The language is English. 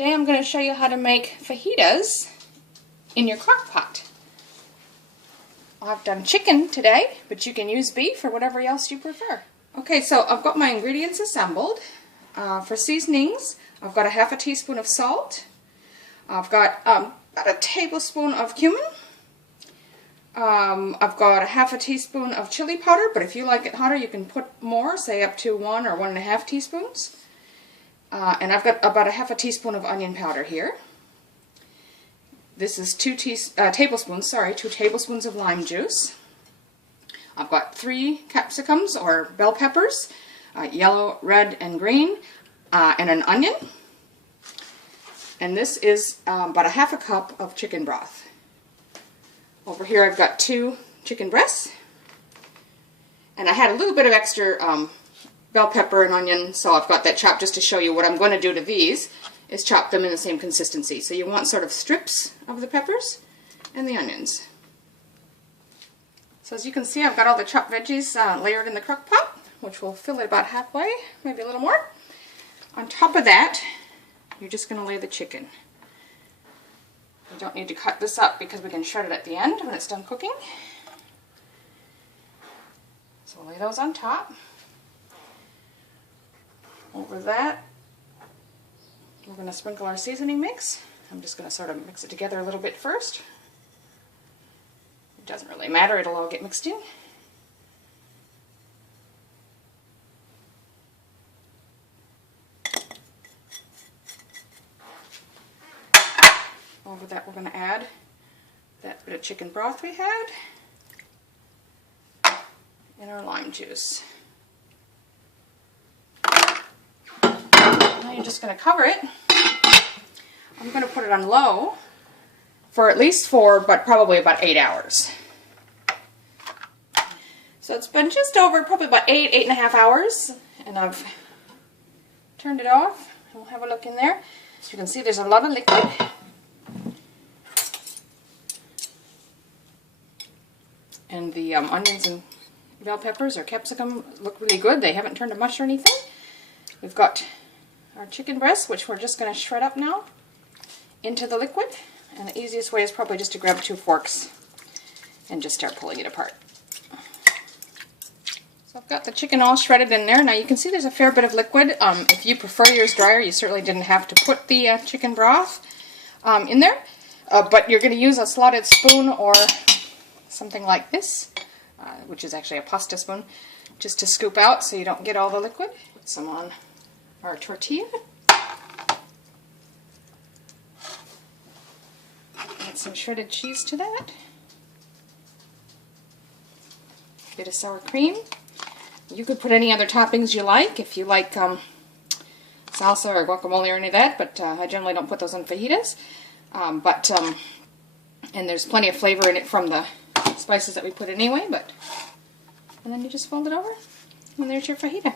Today I'm going to show you how to make fajitas in your crock pot. I've done chicken today, but you can use beef or whatever else you prefer. Okay, so I've got my ingredients assembled. For seasonings, I've got a half a teaspoon of salt. I've got about a tablespoon of cumin. I've got a half a teaspoon of chili powder, but if you like it hotter, you can put more, say up to 1 or 1.5 teaspoons. And I've got about a half a teaspoon of onion powder here. This is 2 tablespoons of lime juice. I've got 3 capsicums or bell peppers, yellow, red, and green, and an onion. And this is about a half a cup of chicken broth. Over here I've got 2 chicken breasts, and I had a little bit of extra bell pepper and onion, so I've got that chopped just to show you what I'm going to do to these is chop them in the same consistency. So you want sort of strips of the peppers and the onions. So as you can see, I've got all the chopped veggies layered in the crock pot, which will fill it about halfway, maybe a little more. On top of that, you're just going to lay the chicken. You don't need to cut this up because we can shred it at the end when it's done cooking. So we'll lay those on top. Over that, we're going to sprinkle our seasoning mix. I'm just going to sort of mix it together a little bit first. It doesn't really matter, it'll all get mixed in. Over that, we're going to add that bit of chicken broth we had and our lime juice. Now you're just going to cover it. I'm going to put it on low for at least 4, but probably about 8 hours. So it's been just over probably about 8.5 hours, and I've turned it off. We'll have a look in there. As you can see, there's a lot of liquid. And the onions and bell peppers or capsicum look really good. They haven't turned to mush or anything. We've got our chicken breasts, which we're just going to shred up now into the liquid. And the easiest way is probably just to grab 2 forks and just start pulling it apart. So I've got the chicken all shredded in there. Now you can see there's a fair bit of liquid. If you prefer yours drier, you certainly didn't have to put the chicken broth in there. But you're going to use a slotted spoon or something like this, which is actually a pasta spoon, just to scoop out so you don't get all the liquid. Put some on our tortilla. Add some shredded cheese to that. A bit of sour cream. You could put any other toppings you like, if you like salsa or guacamole or any of that, but I generally don't put those on fajitas. And there's plenty of flavor in it from the spices that we put anyway, and then you just fold it over, and there's your fajita.